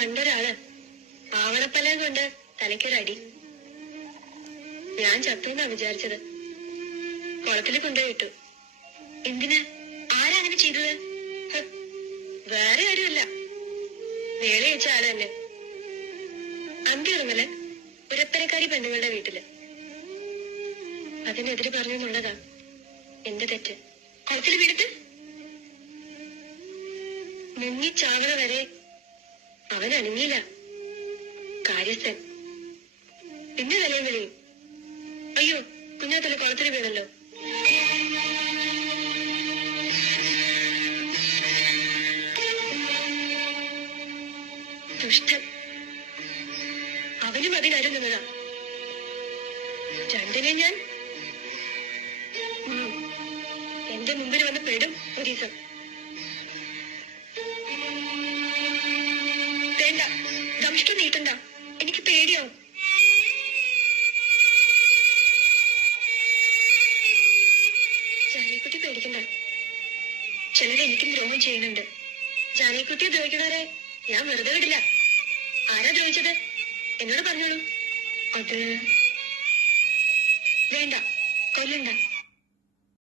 പണ്ടൊരാള് ആവണപ്പലം കൊണ്ട് തലയ്ക്കൊരടി. ഞാൻ ചത്തുന്നാ വിചാരിച്ചത്. കുളത്തിൽ കൊണ്ടുപോയിട്ടു. എന്തിന്? ആരാ അങ്ങനെ ചെയ്തത്? വേറെ ആരുമല്ല, വേള വെച്ച ആള് തന്നെ. അന്തിറങ്ങല് പുരപ്പരക്കാരി പെണ്ണുങ്ങളുടെ വീട്ടില്. അതിനെതിരെ പറഞ്ഞെന്നുള്ളതാ എന്റെ തെറ്റ്. കുളത്തിൽ വീണിട്ട് മുങ്ങിച്ചാവണ വരെ അവൻ അനങ്ങിയില്ല. കാര്യസ്ഥൻ. പിന്നെ വിലയും വിളിയും. അയ്യോ, കുഞ്ഞാത്തല്ല കുളത്തിൽ വീണല്ലോ. ദുഷ്ടൻ. അവനും അതിനരുന്നതാ. രണ്ടിനെ ഞാൻ എന്റെ മുമ്പിൽ വന്ന് പെടും ഒരു ദിവസം. വേണ്ട, ദംഷ്ടം നീട്ടണ്ട, എനിക്ക് പേടിയാവും. ജാനകിക്കുട്ടി പേടിക്കണ്ട. ചിലര് എനിക്കും ദ്രോഹം ചെയ്യുന്നുണ്ട്. ജാനകിക്കുട്ടിയെ ദ്രോഹിക്കുന്നവരെ ഞാൻ വെറുതെ വിടില്ല. ആരാ ദ്രോഹിച്ചത്? എന്നോട് പറഞ്ഞോളൂ. അത് വേണ്ട, കൊല്ലണ്ട.